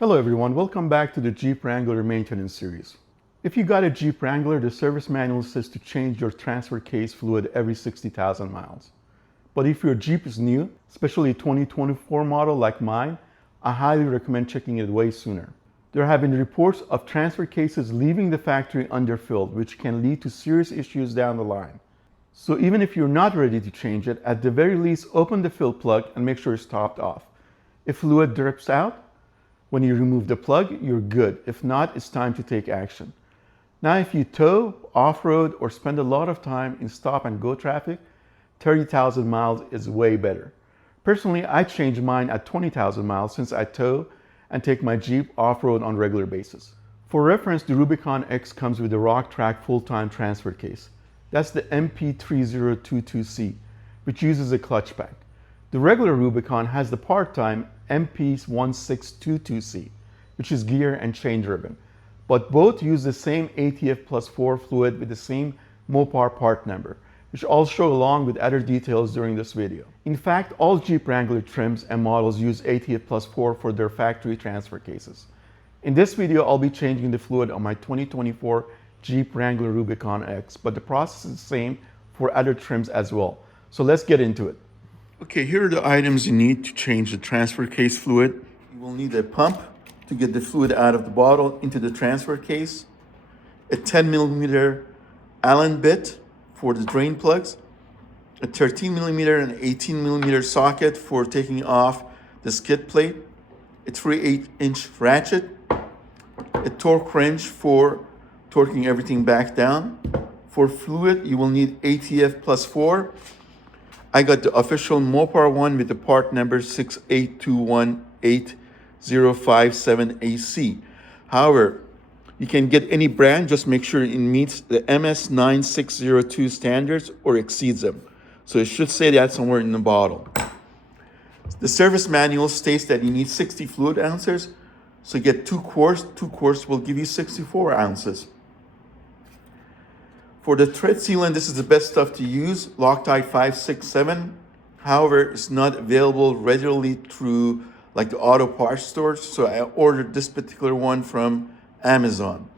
Hello everyone, welcome back to the Jeep Wrangler maintenance series. If you got a Jeep Wrangler, the service manual says to change your transfer case fluid every 60,000 miles. But if your Jeep is new, especially a 2024 model like mine, I highly recommend checking it way sooner. There have been reports of transfer cases leaving the factory underfilled, which can lead to serious issues down the line. So even if you're not ready to change it, at the very least open the fill plug and make sure it's topped off. If fluid drips out, when you remove the plug, you're good. If not, it's time to take action. Now, if you tow, off-road, or spend a lot of time in stop and go traffic, 30,000 miles is way better. Personally, I change mine at 20,000 miles since I tow and take my Jeep off-road on a regular basis. For reference, the Rubicon X comes with a Rock Track full-time transfer case. That's the MP3022C, which uses a clutch pack. The regular Rubicon has the part-time MP1622C, which is gear and chain driven, but both use the same ATF+4 fluid with the same Mopar part number, which I'll show along with other details during this video. In fact, all Jeep Wrangler trims and models use ATF+4 for their factory transfer cases. In this video, I'll be changing the fluid on my 2024 Jeep Wrangler Rubicon X, but the process is the same for other trims as well. So let's get into it. Okay, here are the items you need to change the transfer case fluid. You will need a pump to get the fluid out of the bottle into the transfer case, a 10mm Allen bit for the drain plugs, a 13mm and 18mm socket for taking off the skid plate, a 3/8-inch ratchet, a torque wrench for torquing everything back down. For fluid, you will need ATF+4. I got the official Mopar one with the part number 68218-057AC. However, you can get any brand, just make sure it meets the MS9602 standards or exceeds them. So it should say that somewhere in the bottle. The service manual states that you need 60 fluid ounces, so get 2 quarts. 2 quarts will give you 64 ounces. For the tread sealant, this is the best stuff to use, Loctite 567. However, it's not available readily through like the auto parts stores, so I ordered this particular one from Amazon.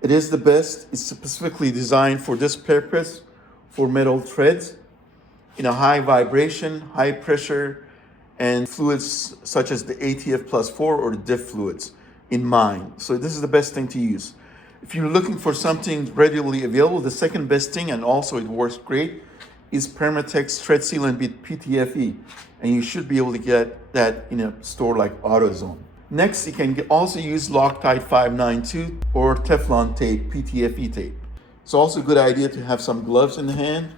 It is the best. It's specifically designed for this purpose, for metal treads in a high vibration, high pressure, and fluids such as the ATF+4 or the diff fluids in mind. So this is the best thing to use. If you're looking for something readily available, the second best thing, and also it works great, is Permatex tread sealant with PTFE. And you should be able to get that in a store like AutoZone. Next, you can also use Loctite 592 or Teflon tape, PTFE tape. It's also a good idea to have some gloves in the hand,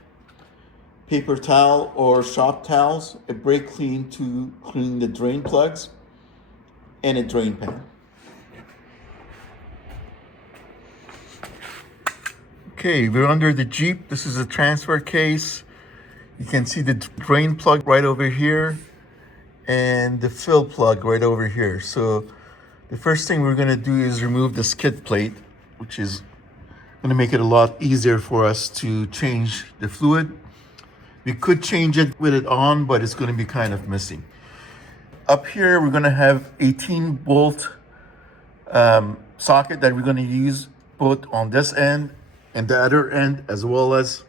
paper towel or shop towels, a brake clean to clean the drain plugs, and a drain pan. Okay, we're under the Jeep. This is a transfer case. You can see the drain plug right over here and the fill plug right over here. So the first thing we're gonna do is remove the skid plate, which is gonna make it a lot easier for us to change the fluid. We could change it with it on, but it's gonna be kind of messy. Up here, we're gonna have 18-bolt socket that we're gonna use both on this end and the other end, as well as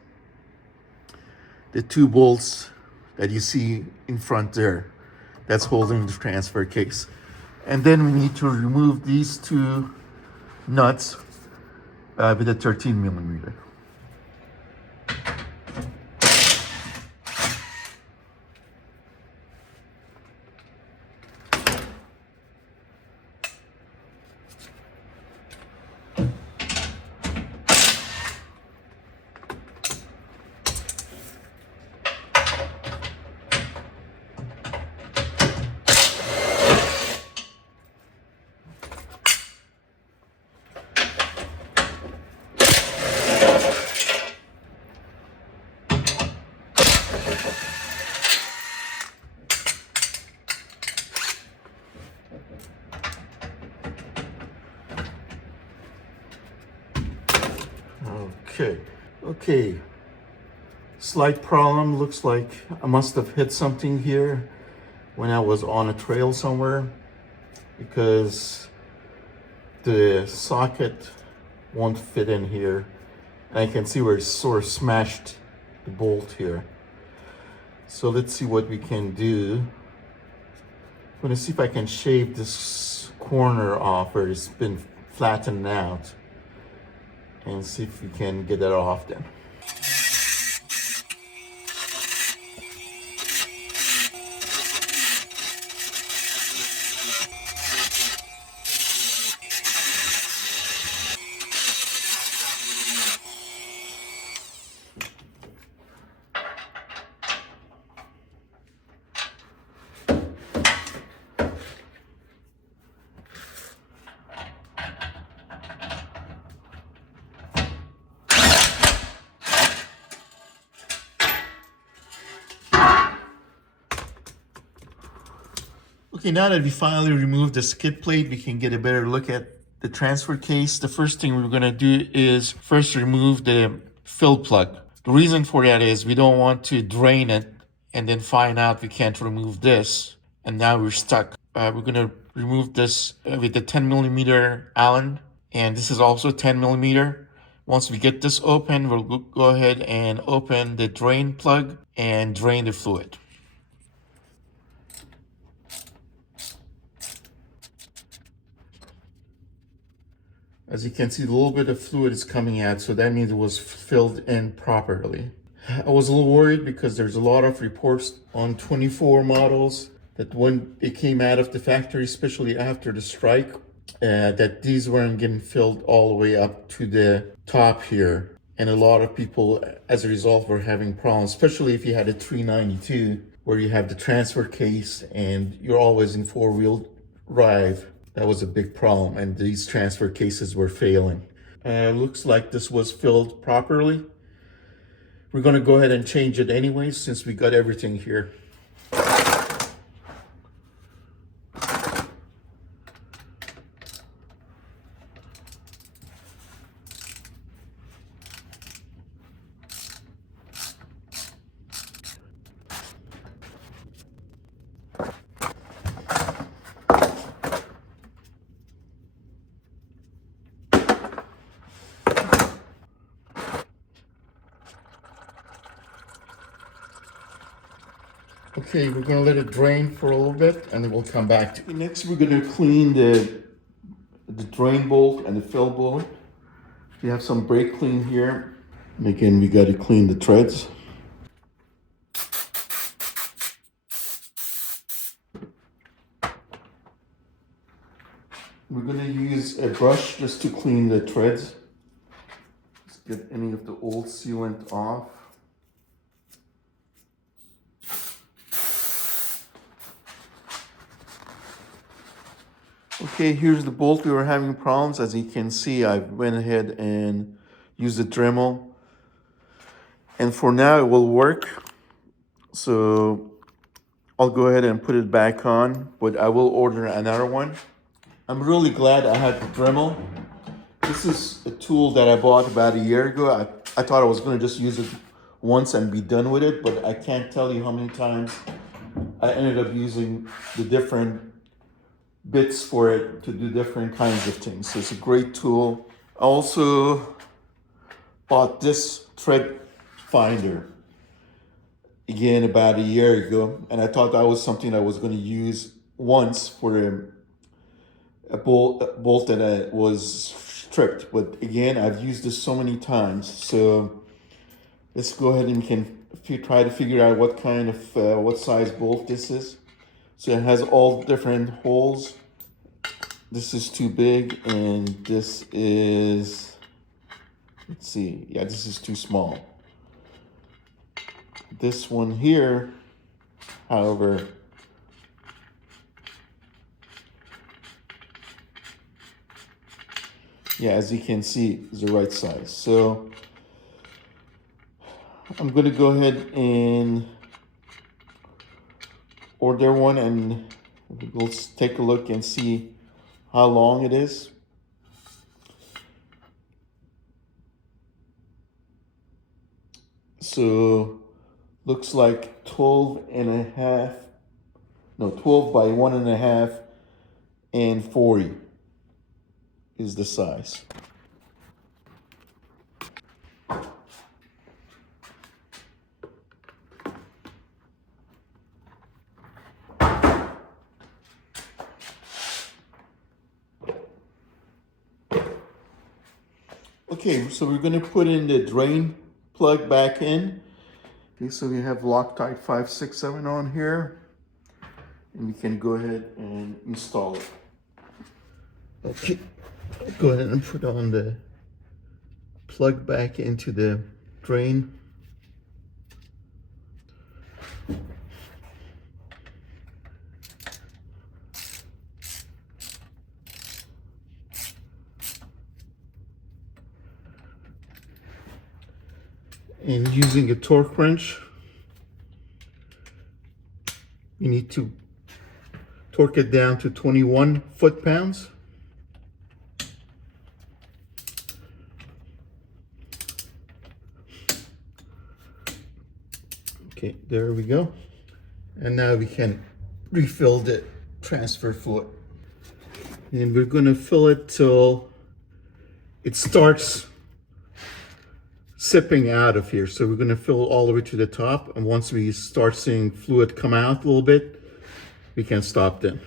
the 2 bolts that you see in front there. That's holding the transfer case. And then we need to remove these 2 nuts with a 13mm. Okay. Slight problem. Looks like I must have hit something here when I was on a trail somewhere. because the socket won't fit in here. And I can see where it's sort of smashed the bolt here. So let's see what we can do. I'm gonna see if I can shave this corner off where it's been flattened out and see if we can get that off then. Okay, now that we finally removed the skid plate, we can get a better look at the transfer case. The first thing we're gonna do is first remove the fill plug. The reason for that is we don't want to drain it and then find out we can't remove this, and now we're stuck. We're gonna remove this with the 10mm Allen, and this is also 10mm. Once we get this open, we'll go ahead and open the drain plug and drain the fluid. As you can see, a little bit of fluid is coming out, so that means it was filled in properly. I was a little worried because there's a lot of reports on 24 models that when they came out of the factory, especially after the strike, that these weren't getting filled all the way up to the top here. And a lot of people, as a result, were having problems, especially if you had a 392, where you have the transfer case and you're always in four-wheel drive. That was a big problem, and these transfer cases were failing. Looks like this was filled properly. We're gonna go ahead and change it anyway, since we got everything here. Okay, we're gonna let it drain for a little bit and then we'll come back to it. Next, we're gonna clean the drain bolt and the fill bolt. We have some brake clean here. And again, we gotta clean the treads. We're gonna use a brush just to clean the treads. Let's get any of the old sealant off. Okay, here's the bolt we were having problems. As you can see, I went ahead and used the Dremel. And for now, it will work. So I'll go ahead and put it back on, but I will order another one. I'm really glad I had the Dremel. This is a tool that I bought about a year ago. I thought I was gonna just use it once and be done with it, but I can't tell you how many times I ended up using the different bits for it to do different kinds of things. So it's a great tool. I also bought this thread finder again about a year ago, and I thought that was something I was going to use once for a bolt that was stripped. But again, I've used this so many times. So let's go ahead and try to figure out what kind of what size bolt this is. So it has all different holes. This is too big, and this is, let's see, yeah, this is too small. This one here, however, yeah, as you can see, is the right size. So I'm gonna go ahead and order one, and we'll take a look and see how long it is. So looks like 12 by 1.5 and 40 is the size. Okay, so we're going to put in the drain plug back in. Okay, so we have Loctite 567 on here, and we can go ahead and install it. Okay, go ahead and put on the plug back into the drain. And using a torque wrench, you need to torque it down to 21 foot-pounds. Okay, there we go. And now we can refill the transfer fluid. And we're going to fill it till it starts sipping out of here. So we're going to fill all the way to the top, and once we start seeing fluid come out a little bit, we can stop then.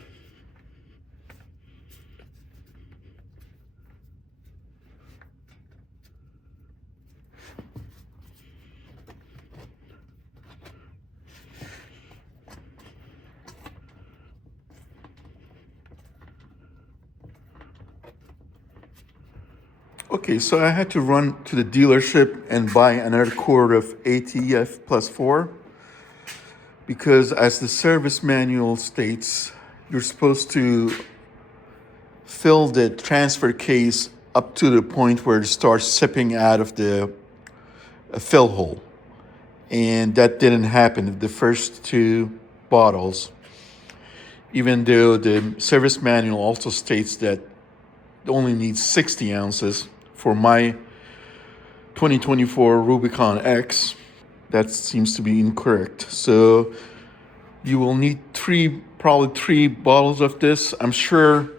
Okay, so I had to run to the dealership and buy another quart of ATF+4 because, as the service manual states, you're supposed to fill the transfer case up to the point where it starts sipping out of the fill hole. And that didn't happen the first two bottles, even though the service manual also states that it only needs 60 ounces. For my 2024 Rubicon X, that seems to be incorrect. So you will need probably three bottles of this. I'm sure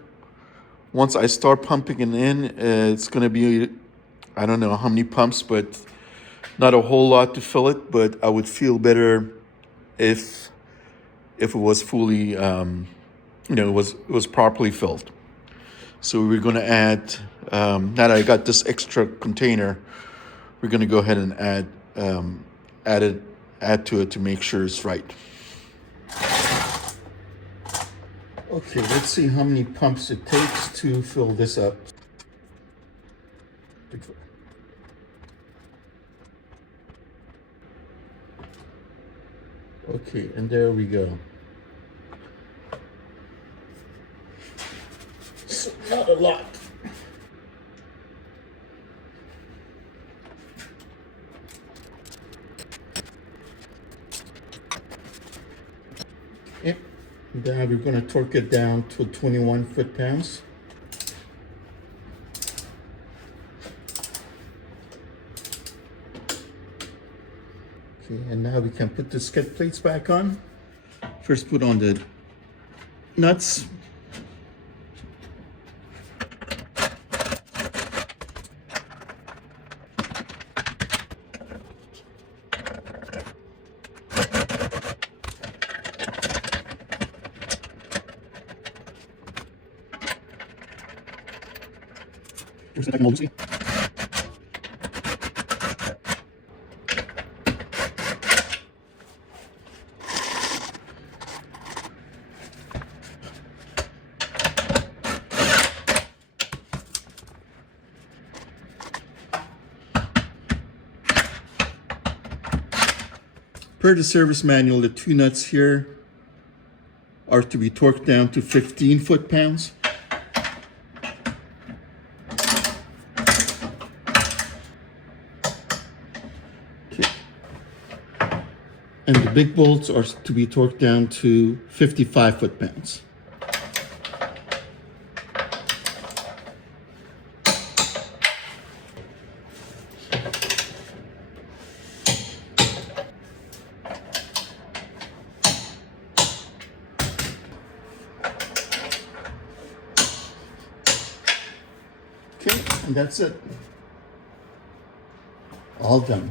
once I start pumping it in, it's going to be, I don't know how many pumps, but not a whole lot to fill it. But I would feel better if it was fully, it was properly filled. So we're going to add, now that I got this extra container, we're going to go ahead and add to it to make sure it's right. Okay, let's see how many pumps it takes to fill this up. Okay, and there we go. So not a lot. Yep. Now we're going to torque it down to 21 foot-pounds. Okay, and now we can put the skid plates back on. First put on the nuts. Here's the second Lucy. Per the service manual, the two nuts here are to be torqued down to 15 foot-pounds. Okay. And the big bolts are to be torqued down to 55 foot-pounds. And that's it. All done.